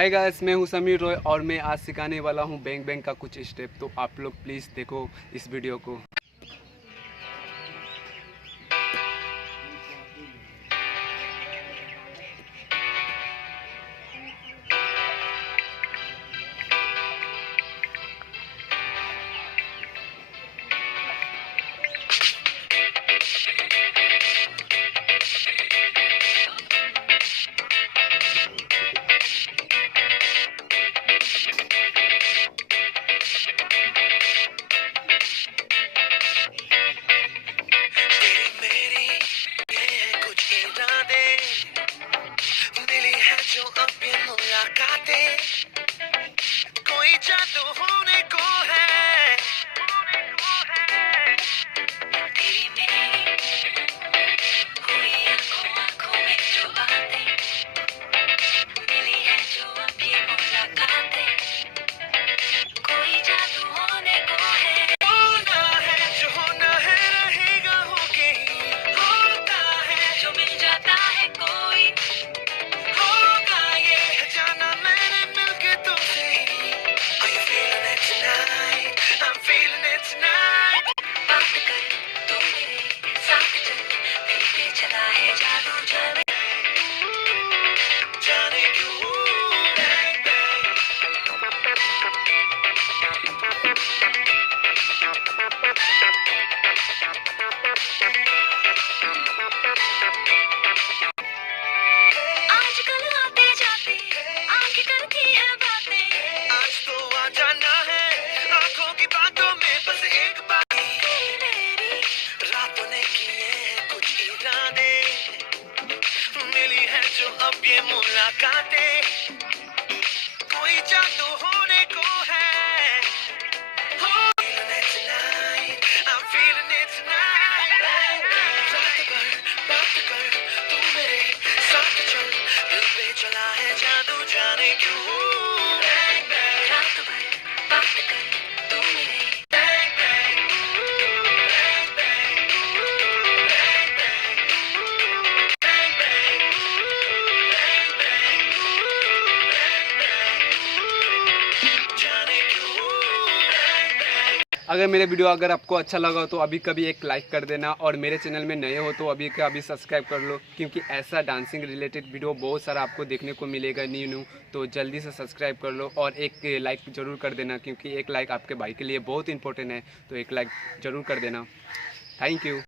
Hi guys, मैं हूँ समीर रॉय और मैं आज सिखाने वाला हूँ बैंग बैंग का कुछ स्टेप। तो आप लोग प्लीज़ देखो इस वीडियो को। जो अब ये मुलाकातें कोई जादू होने को है। तेरी मेरी हुई आंखों में जो बातें मिली है, जो अब ये मुलाकातें कोई जादू होने को है। होना है जो होना है, रहेगा होके ही होता है, जो मिल जाता है कोई चला है जादू जाने जाने क्यों आजकल आते जाते आंखें करती है बातें। आज तो आ जाना है आंखों की बातों में, बस एक बात मेरी रातों ने किए हैं कुछ इरादे, मिली है जो अब ये मुलाकातें कोई जादू होने को है। Feeling it tonight, I'm feeling it tonight। रात भर बात कर तू मेरे साथ चल, दिल पे चला है जादू जाने क्यों। रात भर बात कर तू मेरे अगर मेरे वीडियो आपको अच्छा लगा तो अभी कभी एक लाइक कर देना, और मेरे चैनल में नए हो तो अभी का अभी सब्सक्राइब कर लो, क्योंकि ऐसा डांसिंग रिलेटेड वीडियो बहुत सारा आपको देखने को मिलेगा न्यू। तो जल्दी से सब्सक्राइब कर लो और एक लाइक ज़रूर कर देना, क्योंकि एक लाइक आपके भाई के लिए बहुत इंपॉर्टेंट है। तो एक लाइक ज़रूर कर देना। Thank you.